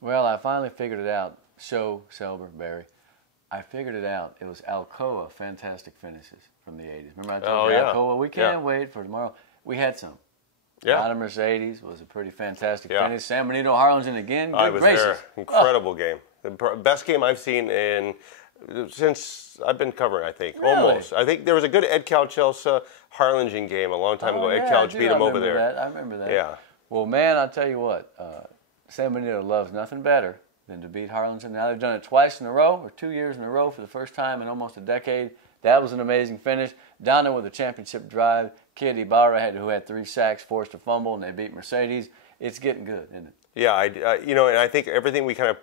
Well, I finally figured it out. Selber, Barry. I figured it out. It was Alcoa Fantastic Finishes from the 80s. Remember I told you Alcoa, we can't wait for tomorrow. We had some. Yeah. Honda Mercedes was a pretty fantastic finish. San Benito Harlingen again. Good I was gracious. there. Incredible game. The best game I've seen since I've been covering, I think. Really? Almost. I think there was a good Ed Couch-Chelsea Harlingen game a long time ago. Ed Couch beat him over there. I remember that. Yeah. Well, man, I'll tell you what. San Benito loves nothing better than to beat Harlingen. Now they've done it twice in a row, or 2 years in a row for the first time in almost a decade. That was an amazing finish. Down there with a championship drive. Kid Ibarra, who had 3 sacks, forced a fumble, and they beat Mercedes. It's getting good, isn't it? Yeah, and I think everything we kind of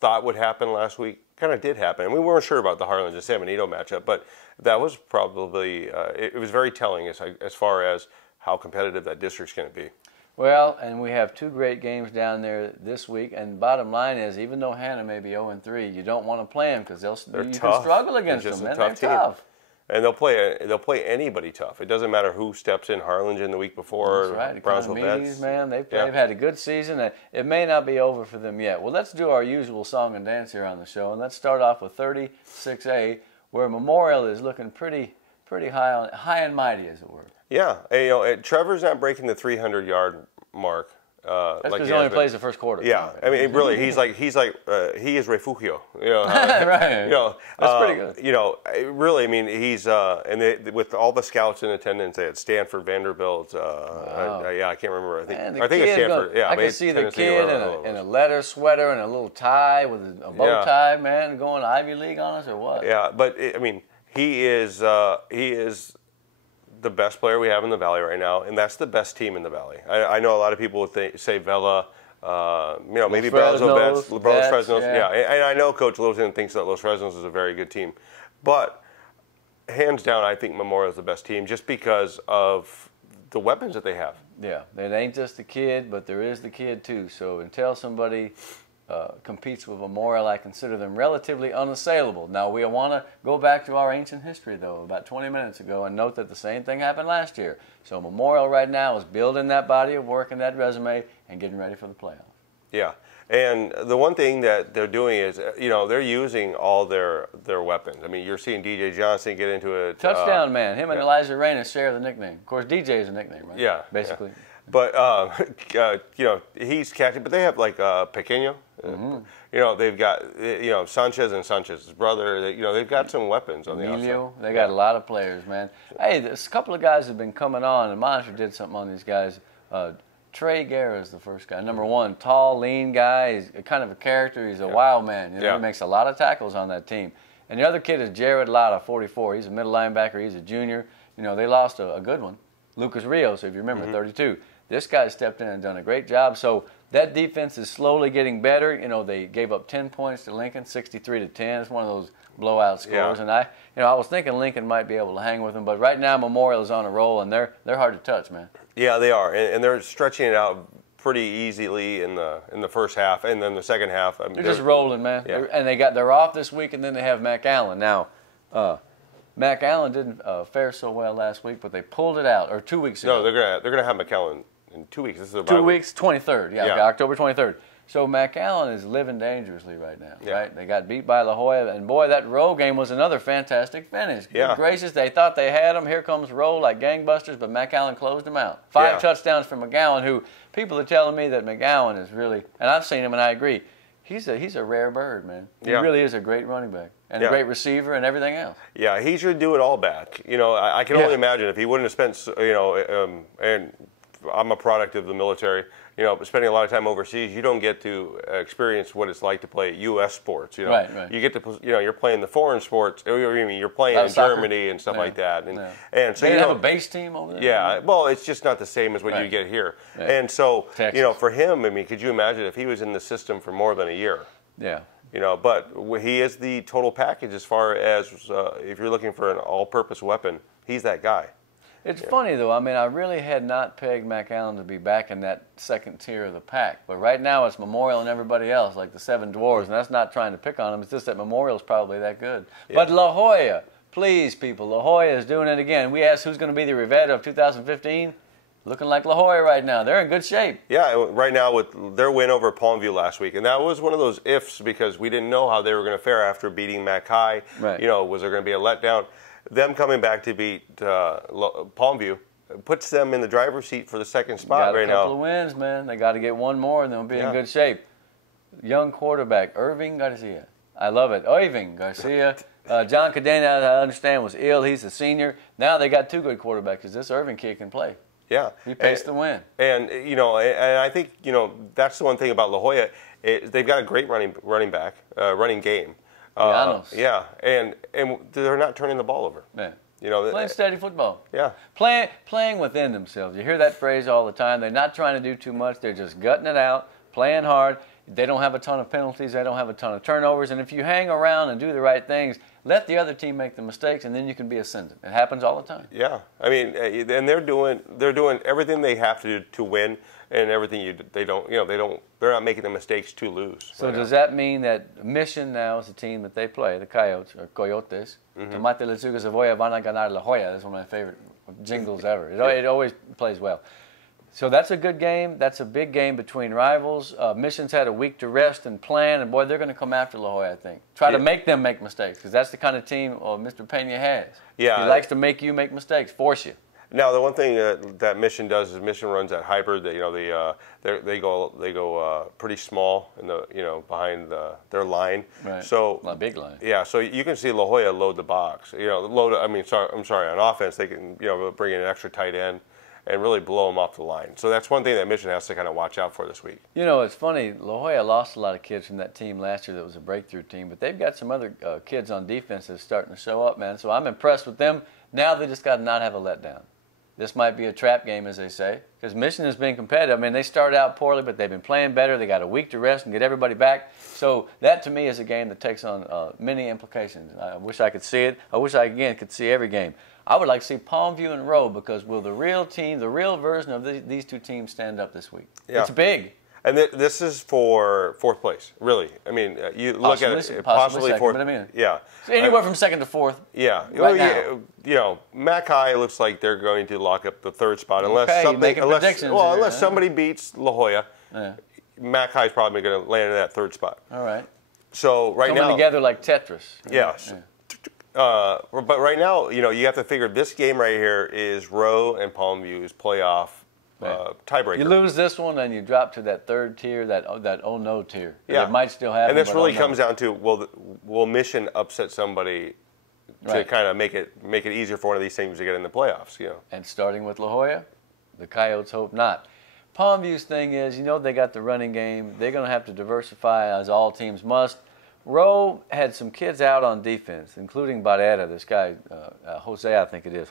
thought would happen last week kind of did happen. And we weren't sure about the Harlingen-San Benito matchup, but that was probably, it was very telling as far as how competitive that district's going to be. Well, and we have 2 great games down there this week. And bottom line is, even though Hannah may be 0-3, you don't want to play them because you can struggle against them. They're tough. And they'll play anybody tough. It doesn't matter who steps in. Harlingen the week before. That's right. Brownsville Vets. Man, they've had a good season. It may not be over for them yet. Well, let's do our usual song and dance here on the show, and let's start off with 36A, where Memorial is looking pretty high and mighty, as it were. Yeah, and, Trevor's not breaking the 300-yard mark. That's because he only plays the first quarter. Yeah, I mean, really, he is refugio. Right. That's pretty good. Really, I mean, he's with all the scouts in attendance at Stanford, Vanderbilt. I can't remember. I think it's Stanford. I can see the kid in a leather sweater and a little tie with a bow tie, man, going Ivy League on us or what? Yeah, but I mean, he is the best player we have in the Valley right now, and that's the best team in the Valley. I know a lot of people would say Vela, maybe Brownsville Vets, Los Fresnos. Yeah, and I know Coach Littleton thinks that Los Fresnos is a very good team. But hands down, I think Memorial is the best team just because of the weapons that they have. Yeah, it ain't just the kid, but there is the kid too. So until somebody competes with Memorial, I consider them relatively unassailable. Now, we want to go back to our ancient history, though, about 20 minutes ago, and note that the same thing happened last year. So Memorial right now is building that body of work and that resume and getting ready for the playoffs. Yeah, and the one thing that they're doing is, they're using all their weapons. I mean, you're seeing DJ Johnson get into a touchdown man. Him and Elijah Reyna share the nickname. Of course, DJ is a nickname, right? Yeah. Basically. Yeah. But, he's catching. But they have, Pequeño. They've got, Sanchez and Sanchez's brother. They've got some weapons on the outside. They got a lot of players, man. Hey, there's a couple of guys have been coming on, and Monitor did something on these guys. Trey Guerra is the first guy. Number 1, tall, lean guy. He's kind of a character. He's a wild man. He makes a lot of tackles on that team. And the other kid is Jared Latta, 44. He's a middle linebacker. He's a junior. They lost a good one. Lucas Rios, if you remember, 32. This guy stepped in and done a great job. So that defense is slowly getting better. They gave up 10 points to Lincoln, 63-10. It's one of those blowout scores. Yeah. And I was thinking Lincoln might be able to hang with them, but right now Memorial is on a roll, and they're hard to touch, man. Yeah, they are, and they're stretching it out pretty easily in the first half, and then the second half. They're just rolling, man. Yeah. And they're off this week, and then they have McAllen now. McAllen didn't fare so well last week, but they pulled it out, or 2 weeks ago. No, they're gonna have McAllen in 2 weeks. This is 2 weeks, 23rd. Yeah. Okay, October 23rd. So McAllen is living dangerously right now, right? They got beat by La Jolla, and boy, that Rowe game was another fantastic finish. Good gracious, they thought they had him. Here comes Rowe like gangbusters, but McAllen closed him out. 5 touchdowns for McGowan, who people are telling me that McGowan is really, and I've seen him and I agree, he's a rare bird, man. He really is a great running back and a great receiver and everything else. Yeah, he should do it all back. I can only imagine if he wouldn't have spent, and I'm a product of the military. Spending a lot of time overseas, you don't get to experience what it's like to play U.S. sports. Right. You get to, you're playing the foreign sports. You're playing in Germany and stuff like that. And so they have a base team over there. Yeah. Well, it's just not the same as what you get here. Right. And so, Texas. For him, I mean, could you imagine if he was in the system for more than a year? Yeah. But he is the total package as far as if you're looking for an all-purpose weapon, he's that guy. It's funny, though. I mean, I really had not pegged McAllen to be back in that second tier of the pack. But right now it's Memorial and everybody else, like the Seven Dwarves. And that's not trying to pick on them. It's just that Memorial's probably that good. Yeah. But La Jolla, please, people, La Jolla is doing it again. We asked who's going to be the Rivetta of 2015. Looking like La Jolla right now. They're in good shape. Yeah, right now with their win over Palmview last week. And that was one of those ifs because we didn't know how they were going to fare after beating Mackay. Right. Was there going to be a letdown? Them coming back to beat Palmview puts them in the driver's seat for the second spot right now. Got a couple of wins, man. They got to get one more and they'll be in good shape. Young quarterback, Irving Garcia. I love it. Irving Garcia. John Cadena, I understand, was ill. He's a senior. Now they got two good quarterbacks because this Irving kid can play. Yeah. He paced the win. And, and I think, that's the one thing about La Jolla. They've got a great running game. Yeah. And they're not turning the ball over. Yeah. Playing steady football. Yeah. Playing within themselves. You hear that phrase all the time. They're not trying to do too much. They're just gutting it out, playing hard. They don't have a ton of penalties. They don't have a ton of turnovers. And if you hang around and do the right things, let the other team make the mistakes, and then you can be ascendant. It happens all the time. Yeah, I mean, and they're doing everything they have to do to win, and everything they're not making the mistakes to lose. So does that mean that Mission now is the team that they play, the Coyotes or Coyotes? Tomate lechuga cebolla van a ganar La Jolla. That's one of my favorite jingles ever. It always plays well. So that's a good game. That's a big game between rivals. Mission's had a week to rest and plan, and boy, they're going to come after La Jolla, I think. Try to make them make mistakes, because that's the kind of team Mr. Pena has. Yeah, he likes to make you make mistakes, force you. Now, the one thing that Mission does is Mission runs that hybrid. That they go pretty small in behind their line. Right. So a big line. Yeah. So you can see La Jolla load the box. I'm sorry. On offense, they can bring in an extra tight end and really blow them off the line. So that's one thing that Mission has to kind of watch out for this week. It's funny. La Jolla lost a lot of kids from that team last year that was a breakthrough team, but they've got some other kids on defense that's starting to show up, man. So I'm impressed with them. Now they just got to not have a letdown. This might be a trap game, as they say, because Mission has been competitive. I mean, they started out poorly, but they've been playing better. They got a week to rest and get everybody back. So that, to me, is a game that takes on many implications. I wish I could see it. I wish I, again, could see every game. I would like to see Palmview and Rowe, because will the real team, the real version of these two teams stand up this week? Yeah. It's big. And this is for fourth place, really. I mean, you look at it, possibly second, fourth. But I mean, yeah. So anywhere from second to fourth. Yeah. Right now. Mackay looks like they're going to lock up the third spot unless somebody beats La Jolla. Yeah. Mackay's probably going to land in that third spot. All right. So Coming together like Tetris. Yes. Yeah. But right now, you have to figure this game right here is Rowe and Palmview's playoff tiebreaker. You lose this one, and you drop to that third tier, that oh no tier. Yeah. It might still happen. And this really comes down to will Mission upset somebody to kind of make it easier for one of these teams to get in the playoffs? And starting with La Jolla, the Coyotes hope not. Palmview's thing is, they got the running game. They're going to have to diversify, as all teams must. Rowe had some kids out on defense, including Barrera, this guy, Jose, I think it is.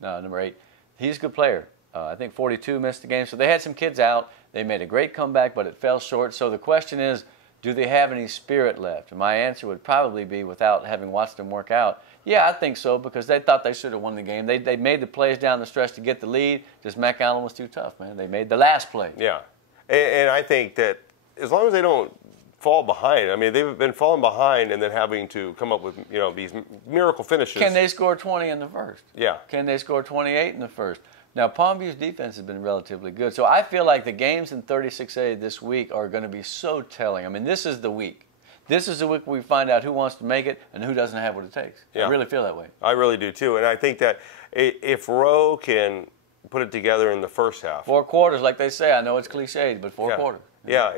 Number 8. He's a good player. I think 42 missed the game. So they had some kids out. They made a great comeback, but it fell short. So the question is, do they have any spirit left? And my answer would probably be, without having watched them work out, yeah, I think so, because they thought they should have won the game. They made the plays down the stretch to get the lead. Just Mac Allen was too tough, man. They made the last play. Yeah. And I think that as long as they don't fall behind. I mean, they've been falling behind and then having to come up with, these miracle finishes. Can they score 20 in the first? Yeah. Can they score 28 in the first? Now, Palmview's defense has been relatively good. So I feel like the games in 36A this week are going to be so telling. I mean, this is the week. This is the week we find out who wants to make it and who doesn't have what it takes. Yeah. I really feel that way. I really do, too. And I think that if Rowe can put it together in the first half. 4 quarters, like they say. I know it's cliched, but 4 quarters. Yeah,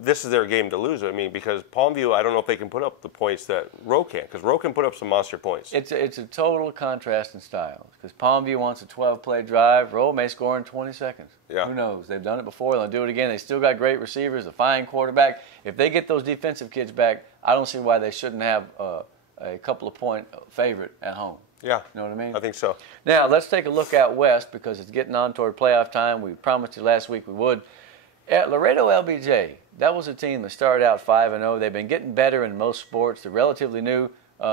this is their game to lose. I mean, because Palmview, I don't know if they can put up the points that Rowe can, because Rowe can put up some monster points. It's a total contrast in styles, because Palmview wants a 12-play drive. Rowe may score in 20 seconds. Yeah. Who knows? They've done it before. They'll do it again. They still got great receivers, a fine quarterback. If they get those defensive kids back, I don't see why they shouldn't have a couple of point favorite at home. Yeah. You know what I mean? I think so. Now, let's take a look out west, because it's getting on toward playoff time. We promised you last week we would. At Laredo LBJ, that was a team that started out 5-0. They've been getting better in most sports. They're relatively new.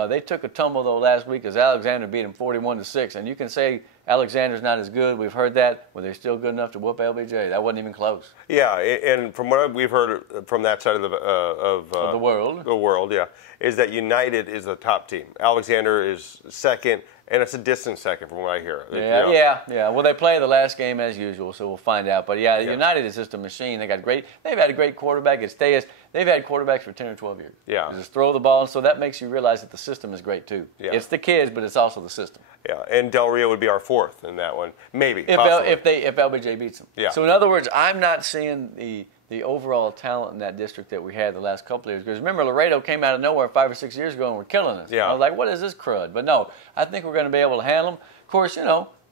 They took a tumble, though, last week as Alexander beat them 41-6. And you can say Alexander's not as good. We've heard that. Well, they're still good enough to whoop LBJ. That wasn't even close. Yeah, and from what we've heard from that side of the world, is that United is the top team. Alexander is second. And it's a distant second from what I hear. Yeah. Well, they play the last game as usual, so we'll find out. But United is just a machine. They've had a great quarterback. They've had quarterbacks for 10 or 12 years. Yeah. They just throw the ball, and so that makes you realize that the system is great too. Yeah. It's the kids, but it's also the system. Yeah, and Del Rio would be our fourth in that one, maybe. If LBJ beats them. Yeah. So in other words, I'm not seeing the overall talent in that district that we had the last couple of years. Because remember, Laredo came out of nowhere 5 or 6 years ago and were killing us. Yeah. I was like, what is this crud? But no, I think we're going to be able to handle them. Of course,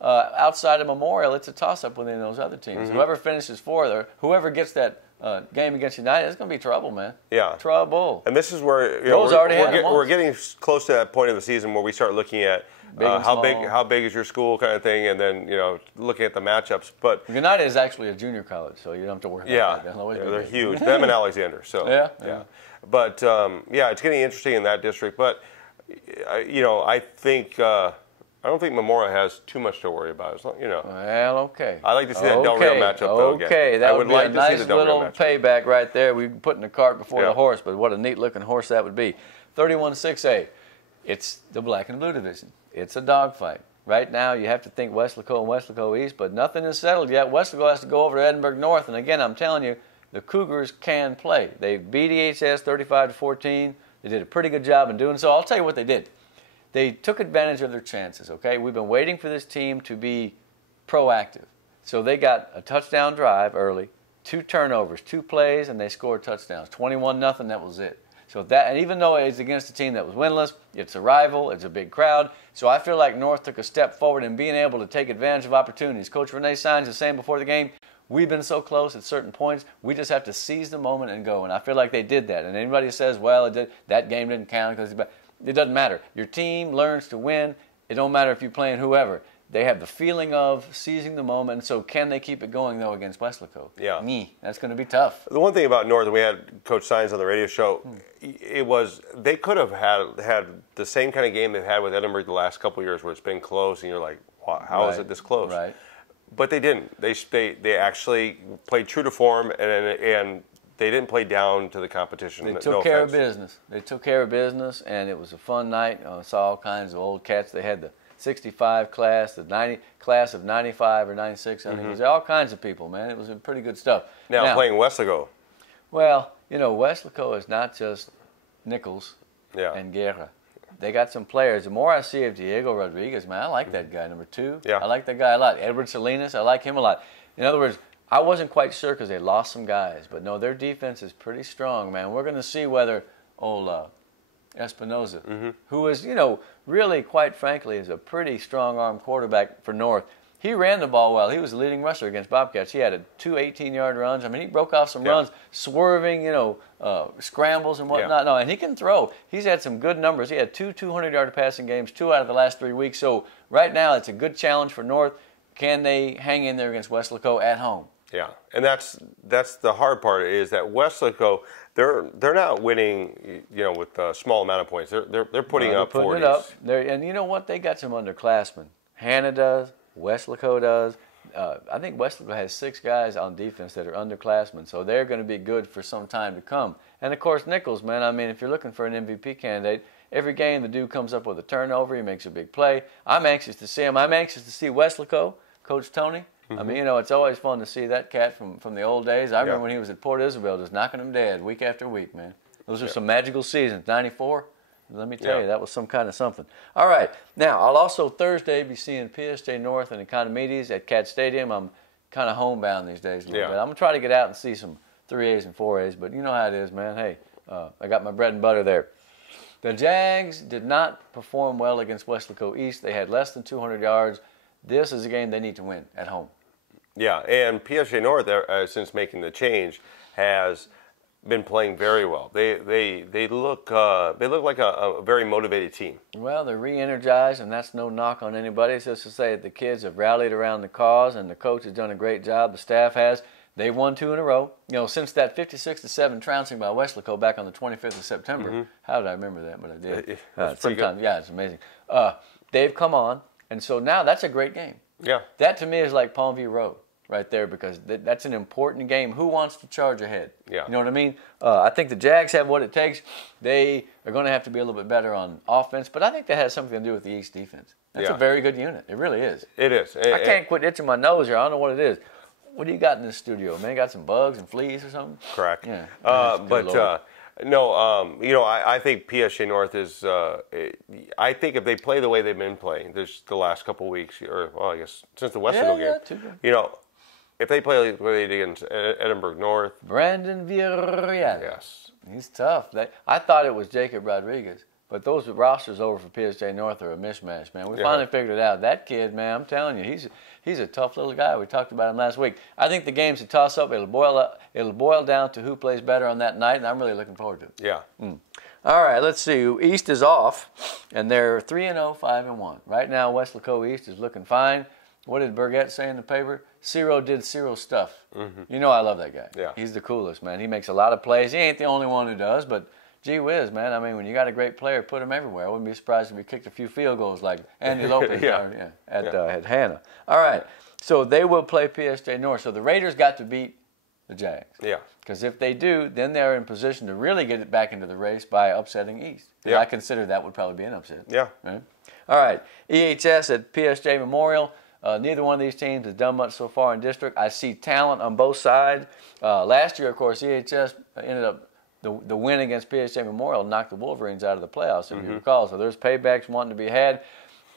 outside of Memorial, it's a toss-up within those other teams. Mm-hmm. Whoever finishes fourth or whoever gets that game against United, it's going to be trouble, man. Yeah. Trouble. And this is where we're getting close to that point of the season where we start looking at how big is your school kind of thing, and then looking at the matchups. But United is actually a junior college, so you don't have to worry about that. They're huge. Them and Alexander. So yeah. But it's getting interesting in that district. But I think I don't think Memorial has too much to worry about. It's not, Well, okay. I like to see that Del Rio matchup though. Again. Okay, that would be like a nice little payback right there. We putting the cart before the horse, but what a neat looking horse that would be. 31-6A. It's the black and blue division. It's a dogfight. Right now, you have to think Weslaco and Weslaco East, but nothing is settled yet. Weslaco has to go over to Edinburgh North, and again, I'm telling you, the Cougars can play. They beat EHS 35-14. They did a pretty good job in doing so. I'll tell you what they did. They took advantage of their chances, okay? We've been waiting for this team to be proactive. So they got a touchdown drive early, 2 turnovers, 2 plays, and they scored touchdowns. 21-0, that was it. So and even though it's against a team that was winless, it's a rival, it's a big crowd. So I feel like North took a step forward in being able to take advantage of opportunities. Coach Renee Saenz was saying before the game, we've been so close at certain points, we just have to seize the moment and go. And I feel like they did that. And anybody who says, well, that game didn't count because it doesn't matter. Your team learns to win. It don't matter if you're playing whoever. They have the feeling of seizing the moment. And so can they keep it going, though, against Weslaco? Yeah. That's going to be tough. The one thing about North, we had Coach Saenz on the radio show, it was they could have had the same kind of game they've had with Edinburgh the last couple of years where it's been close and you're like, wow, how is it this close? Right. But they didn't. They actually played true to form and they didn't play down to the competition. They took care of business. They took care of business, and it was a fun night. I saw all kinds of old cats. They had the 65 class, the 90 class of 95 or 96. I mean, there's all kinds of people, man. It was pretty good stuff. Now playing Weslaco. Well, Weslaco is not just Nichols and Guerra. They got some players. The more I see of Diego Rodriguez, man, I like that guy, number 2. Yeah. I like that guy a lot. Edward Salinas, I like him a lot. In other words, I wasn't quite sure because they lost some guys. But, no, their defense is pretty strong, man. We're going to see whether Espinoza, who is, really, quite frankly, is a pretty strong-arm quarterback for North. He ran the ball well. He was the leading rusher against Bobcats. He had 2 18-yard runs. I mean, he broke off some runs, swerving, scrambles and whatnot. Yeah. No, and he can throw. He's had some good numbers. He had 2 200-yard passing games, 2 out of the last 3 weeks. So right now, it's a good challenge for North. Can they hang in there against Weslaco at home? Yeah, and that's the hard part is that Weslaco, they're not winning, with a small amount of points. They're putting up 40s. It up. And you know what? They got some underclassmen. Hannah does. Weslaco does. I think Weslaco has 6 guys on defense that are underclassmen, so they're going to be good for some time to come. And of course, Nichols, man. I mean, if you're looking for an MVP candidate, every game the dude comes up with a turnover. He makes a big play. I'm anxious to see him. I'm anxious to see Weslaco, Coach Tony. I mean, it's always fun to see that cat from the old days. I remember when he was at Port Isabel just knocking them dead week after week, man. Those are some magical seasons. 94, let me tell you, that was some kind of something. All right. Now, I'll also Thursday be seeing PSJ North and Economides at Cat Stadium. I'm kind of homebound these days a little bit. I'm going to try to get out and see some 3As and 4As, but you know how it is, man. Hey, I got my bread and butter there. The Jags did not perform well against Weslaco East. They had less than 200 yards. This is a game they need to win at home. Yeah, and PSJ North, since making the change, has been playing very well. They look like a very motivated team. Well, they're re-energized, and that's no knock on anybody. It's just to say that the kids have rallied around the cause, and the coach has done a great job. The staff has. They've won 2 in a row. Since that 56-7 trouncing by Weslaco back on the 25th of September. How did I remember that? But I did. Sometimes, it's amazing. They've come on, and so now that's a great game. Yeah. That to me is like Palmview Road right there because that's an important game. Who wants to charge ahead? Yeah. You know what I mean? I think the Jags have what it takes. They are going to have to be a little bit better on offense, but I think that has something to do with the East defense. That's a very good unit. It really is. It is. I can't quit itching my nose here. I don't know what it is. What do you got in this studio, man? Got some bugs and fleas or something? Correct. Yeah. I think PSG North is. I think if they play the way they've been playing the last couple of weeks, or I guess since the Westerville game, if they play the way they did against Edinburgh North, Brandon Villarreal. Yes, he's tough. I thought it was Jacob Rodriguez. But those rosters over for PSG North are a mismatch, man. We finally figured it out. That kid, man, I'm telling you, he's a tough little guy. We talked about him last week. I think the game's a toss-up. It'll boil down to who plays better on that night, and I'm really looking forward to it. Yeah. All right, let's see. East is off, and they're 3-0, 5-1. Right now, Weslaco East is looking fine. What did Burgett say in the paper? Ciro did Ciro stuff. You know I love that guy. Yeah. He's the coolest, man. He makes a lot of plays. He ain't the only one who does, but gee whiz, man. I mean, when you got a great player, put him everywhere. I wouldn't be surprised if we kicked a few field goals like Andy Lopez at Hannah. All right. So they will play PSG North. So the Raiders got to beat the Jags. Yeah. Because if they do, then they're in position to really get it back into the race by upsetting East. Yeah. I consider that would probably be an upset. Yeah. Right? All right. EHS at PSG Memorial. Neither one of these teams has done much so far in district. I see talent on both sides. Last year, of course, EHS ended up the win against PSG Memorial knocked the Wolverines out of the playoffs, if you recall. So there's paybacks wanting to be had.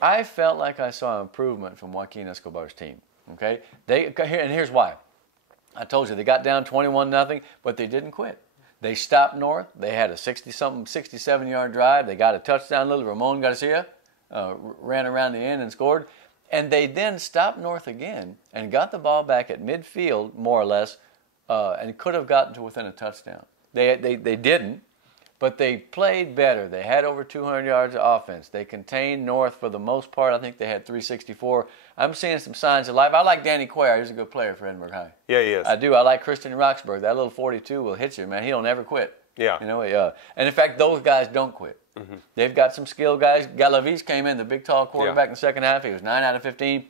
I felt like I saw improvement from Joaquin Escobar's team. Okay, and here's why. I told you they got down 21-0, but they didn't quit. They stopped North. They had a 67-yard drive. They got a touchdown. Little Ramon Garcia ran around the end and scored. And they then stopped North again and got the ball back at midfield, more or less, and could have gotten to within a touchdown. They didn't, but they played better. They had over 200 yards of offense. They contained North for the most part. I think they had 364. I'm seeing some signs of life. I like Danny Cuellar. He's a good player for Edinburgh High. Yeah, he is. I do. I like Christian Roxburgh. That little 42 will hit you, man. He don't ever quit. Yeah. And in fact, those guys don't quit. They've got some skilled guys. Galavis came in, the big, tall quarterback in the second half. He was 9 out of 15.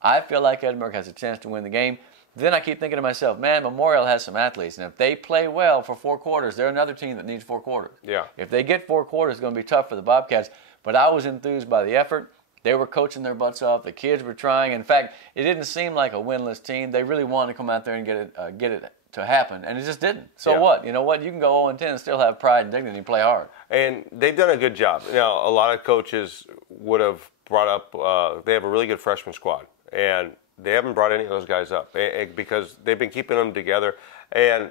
I feel like Edinburgh has a chance to win the game. Then I keep thinking to myself, man, Memorial has some athletes, and if they play well for 4 quarters, they're another team that needs 4 quarters. Yeah. If they get 4 quarters, it's going to be tough for the Bobcats. But I was enthused by the effort. They were coaching their butts off. The kids were trying. In fact, it didn't seem like a winless team. They really wanted to come out there and get it to happen, and it just didn't. So what? You know what? You can go 0-10 and still have pride and dignity and play hard. And they've done a good job. Now, a lot of coaches would have brought up, they have a really good freshman squad, and they haven't brought any of those guys up because they've been keeping them together, and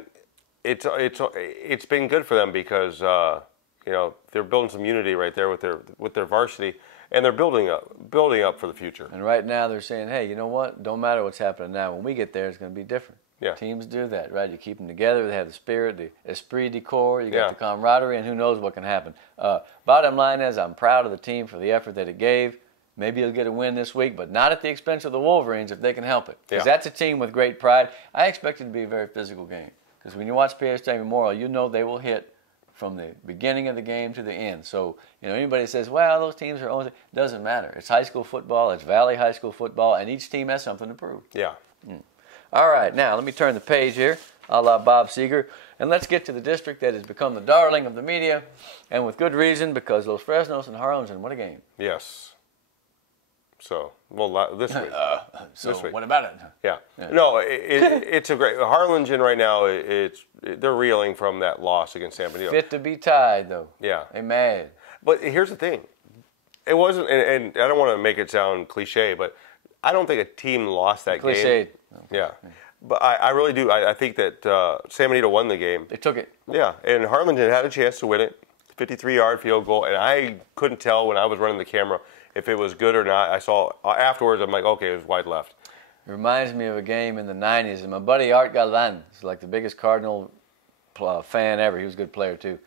it's been good for them because they're building some unity right there with their varsity, and they're building up for the future. And right now they're saying, hey, you know what? Don't matter what's happening now. When we get there, it's going to be different. Yeah. Teams do that, right? You keep them together. They have the spirit, the esprit de corps. You got the camaraderie, and who knows what can happen. Bottom line is, I'm proud of the team for the effort that it gave. Maybe you'll get a win this week, but not at the expense of the Wolverines if they can help it. Because that's a team with great pride. I expect it to be a very physical game. Because when you watch PSG Memorial, you know they will hit from the beginning of the game to the end. So, anybody says, well, those teams are only... Doesn't matter. It's high school football. It's Valley High School football, and each team has something to prove. Yeah. All right, now let me turn the page here, a la Bob Seger, and let's get to the district that has become the darling of the media, and with good reason, because Los Fresnos and Harlingen, what a game. Yes. So, this week. This week. What about it? Yeah. No, it's a great... Harlingen right now, they're reeling from that loss against San Benito. Fit to be tied, though. Yeah. They mad. But here's the thing. It wasn't, and I don't want to make it sound cliche, but I don't think a team lost that game. Cliched. Yeah. But I really do. I think that San Benito won the game. They took it. Yeah. And Harlingen had a chance to win it. 53-yard field goal. And I couldn't tell when I was running the camera if it was good or not. I saw afterwards, I'm like, okay, it was wide left. It reminds me of a game in the 90s. And my buddy Art Galvan is like the biggest Cardinal fan ever. He was a good player, too.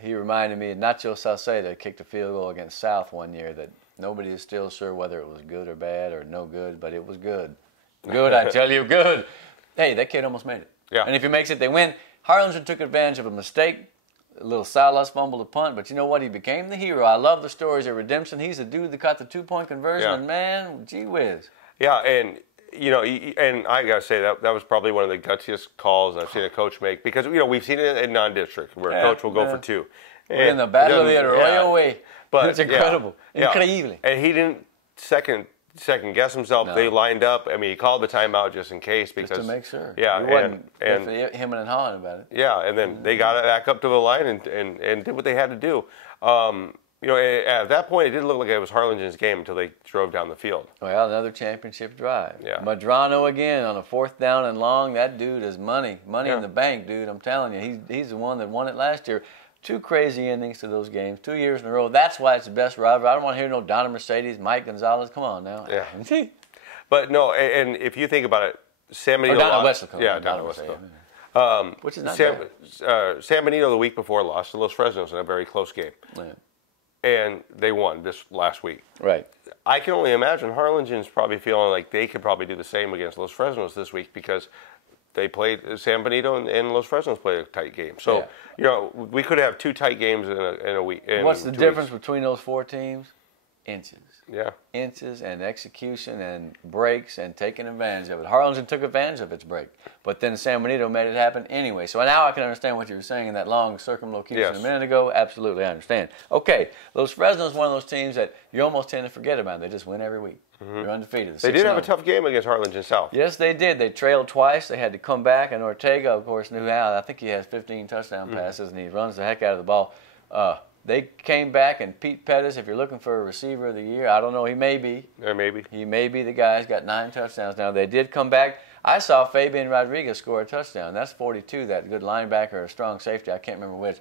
He reminded me of Nacho Salceda kicked a field goal against South one year that nobody is still sure whether it was good or bad or no good, but it was good. Good, I tell you, good. Hey, that kid almost made it. Yeah. And if he makes it, they win. Harlingen took advantage of a mistake. A little Salas fumbled a punt, but you know what? He became the hero. I love the stories of redemption. He's the dude that caught the 2-point conversion, and man, gee whiz. Yeah, and and I gotta say that was probably one of the gutsiest calls I've seen a coach make because we've seen it in non-district where a coach will go for 2. And in the Battle of the Arroyo Way. But it's incredible. Increíble. And he didn't second guess himself. No. They lined up. I mean, he called the timeout just in case because just to make sure. Yeah, he wasn't him and hawing about it. Yeah, and then they got it back up to the line and did what they had to do. At that point, it didn't look like it was Harlingen's game until they drove down the field. Well, another championship drive. Yeah. Madrano again on a 4th down and long. That dude is money in the bank, dude. I'm telling you, he's the one that won it last year. 2 crazy endings to those games, 2 years in a row. That's why it's the best rivalry. I don't want to hear no Donna Mercedes, Mike Gonzalez. Come on now. Yeah. But no, and if you think about it, San Benito Donna Westlaco. Yeah, Donna Westlaco. Which is not bad. San Benito the week before lost to Los Fresnos in a very close game. Yeah. And they won this last week. Right. I can only imagine Harlingen's probably feeling like they could probably do the same against Los Fresnos this week because they played San Benito and Los Fresnos played a tight game. So, we could have 2 tight games in a week. What's the difference between those 4 teams? Inches. Yeah. Inches and execution and breaks and taking advantage of it. Harlingen took advantage of its break, but then San Benito made it happen anyway. So now I can understand what you were saying in that long circumlocution a minute ago. Absolutely, I understand. Okay, Los Fresnos is one of those teams that you almost tend to forget about. They just win every week. They're undefeated. They did have a tough game against Harlingen South. Yes, they did. They trailed twice. They had to come back, and Ortega, of course, knew how. I think he has 15 touchdown passes, and he runs the heck out of the ball. They came back, and Pete Pettis, if you're looking for a receiver of the year, I don't know, he may be. Maybe. He may be the guy who's got 9 touchdowns now. They did come back. I saw Fabian Rodriguez score a touchdown. That's 42, that good linebacker or strong safety. I can't remember which.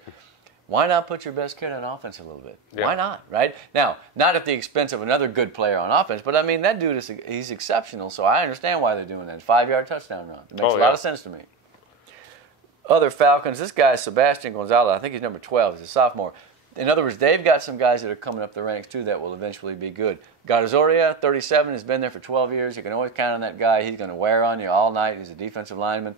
Why not put your best kid on offense a little bit? Yeah. Why not, right? Now, not at the expense of another good player on offense, but, I mean, that dude, he's exceptional, so I understand why they're doing that. 5-yard touchdown run. It makes a lot of sense to me. Other Falcons, this guy is Sebastian Gonzalez. I think he's number 12. He's a sophomore. In other words, they've got some guys that are coming up the ranks, too, that will eventually be good. Garzoria, 37, has been there for 12 years. You can always count on that guy. He's going to wear on you all night. He's a defensive lineman,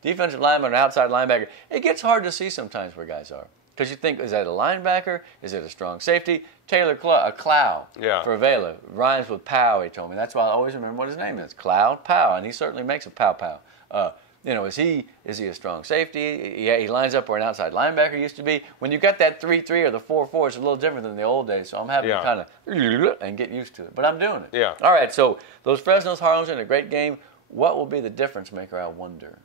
defensive lineman, an outside linebacker. It gets hard to see sometimes where guys are. Because you think, is that a linebacker? Is it a strong safety? Taylor Clow for Avila. Rhymes with Pow, he told me. That's why I always remember what his name is. Cloud Pow. And he certainly makes a pow. Is he a strong safety? He lines up where an outside linebacker used to be. When you got that 3-3 or the 4-4, it's a little different than the old days. So I'm having to kind of and get used to it. But I'm doing it. Yeah. All right, so those Fresno's Harlingen, a great game. What will be the difference maker, I wonder?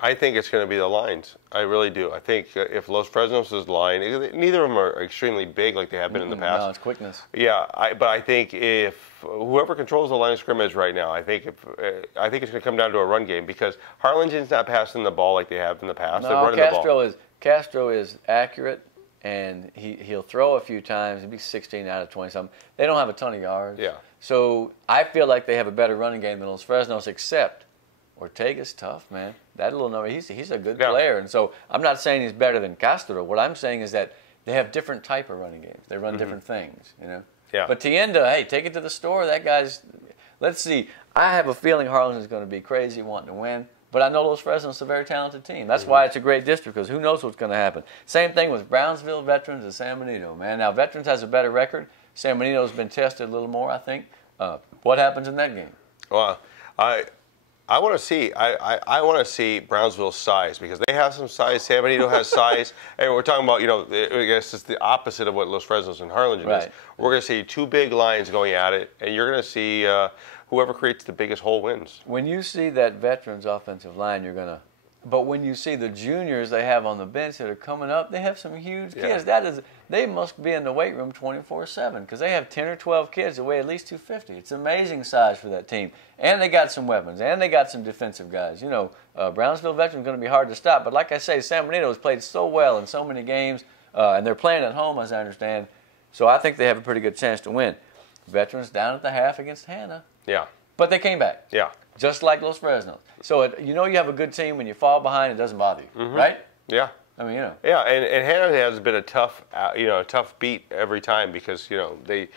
I think it's going to be the lines. I really do. I think if Los Fresnos' line, neither of them are extremely big like they have been in the past. No, it's quickness. Yeah, but I think if whoever controls the line of scrimmage right now, I think it's going to come down to a run game because Harlingen's not passing the ball like they have in the past. No, They're running the ball. Castro is accurate, and he'll throw a few times. He'll be 16 out of 20-something. They don't have a ton of yards. Yeah. So I feel like they have a better running game than Los Fresnos, except Ortega's tough, man. That little number, he's a good player. And so I'm not saying he's better than Castro. What I'm saying is that they have different type of running games. They run different things, Yeah. But Tienda, hey, take it to the store. That guy's, let's see. I have a feeling Harlingen's going to be crazy wanting to win. But I know Los Fresnos is a very talented team. That's why it's a great district, because who knows what's going to happen. Same thing with Brownsville Veterans and San Benito, man. Now, Veterans has a better record. San Benito's been tested a little more, I think. What happens in that game? Well, I want to see. I want to see Brownsville's size because they have some size. San Benito has size, and we're talking about I guess it's the opposite of what Los Fresnos and Harlingen is. We're going to see 2 big lines going at it, and you're going to see whoever creates the biggest hole wins. When you see that Veterans offensive line, you're going to. But when you see the juniors they have on the bench that are coming up, they have some huge kids. They must be in the weight room 24/7 because they have 10 or 12 kids that weigh at least 250. It's amazing size for that team. And they got some weapons, and they got some defensive guys. Brownsville Veterans going to be hard to stop. But like I say, San Benito has played so well in so many games, and they're playing at home, as I understand. So I think they have a pretty good chance to win. Veterans down at the half against Hanna. Yeah. But they came back. Yeah. Just like Los Fresnos. So, you have a good team when you fall behind, it doesn't bother you, right? Yeah. I mean, Yeah, and Hanna has been a tough, tough beat every time because, they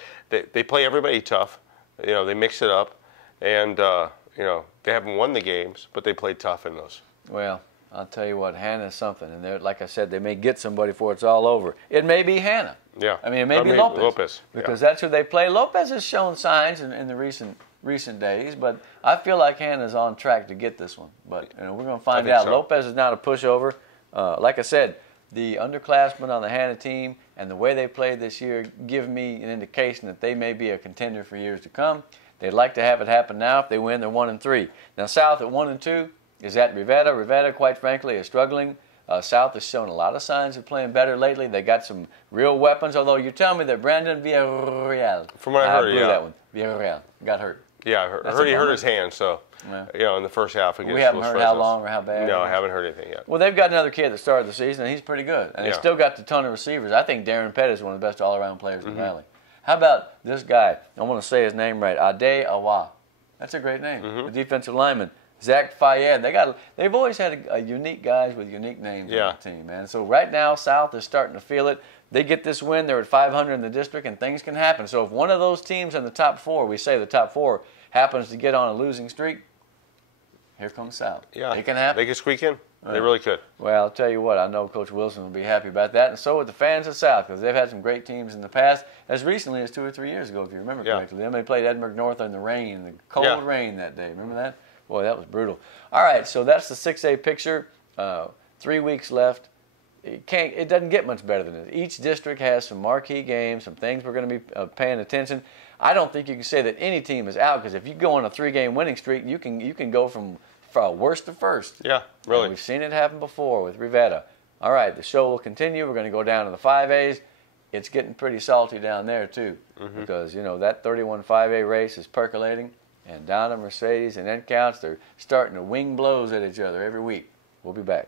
play everybody tough. They mix it up. And, they haven't won the games, but they played tough in those. Well, I'll tell you what, Hanna's something. And like I said, they may get somebody before it's all over. It may be Hanna. Yeah. I mean, it may be Lopez. Yeah. Because that's who they play. Lopez has shown signs in the recent days, but I feel like Hanna's on track to get this one. But we're going to find out. So. Lopez is not a pushover. Like I said, the underclassmen on the Hannah team and the way they played this year give me an indication that they may be a contender for years to come. They'd like to have it happen now. If they win, they're 1-3. Now South at 1-2 is at Rivetta. Rivetta, quite frankly, is struggling. South has shown a lot of signs of playing better lately. They got some real weapons, although you tell me that Brandon Villarreal. From what I heard, blew that one. Villarreal got hurt. Yeah, I heard he hurt his hand, so, in the first half against we haven't heard how long or how bad. No, I haven't heard anything yet. Well, they've got another kid that started the season, and he's pretty good. And they still got a ton of receivers. I think Darren Pettit is one of the best all-around players in the Valley. How about this guy? I want to say his name right. Ade Awa. That's a great name. The defensive lineman. Zach Fayed. They've always had a unique guys with unique names on the team, man. So right now, South is starting to feel it. They get this win, they're at 500 in the district, and things can happen. So if one of those teams in the top 4, we say the top 4, happens to get on a losing streak, here comes South. Yeah, it can happen. They could squeak in. They really could. Well, I'll tell you what, I know Coach Wilson will be happy about that, and so would the fans of South, because they've had some great teams in the past, as recently as 2 or 3 years ago, if you remember correctly. Then they played Edinburgh North in the rain, the cold rain that day. Remember that? Boy, that was brutal. All right, so that's the 6A picture. 3 weeks left. It doesn't get much better than this. Each district has some marquee games, some things we're going to be paying attention. I don't think you can say that any team is out, because if you go on a 3-game winning streak, you can go from worst to first. Yeah, really. And we've seen it happen before with Rivetta. All right, the show will continue. We're going to go down to the 5As. It's getting pretty salty down there too, because that 31 5A race is percolating. And Donna, Mercedes, and Encounts, they're starting to wing blows at each other every week. We'll be back.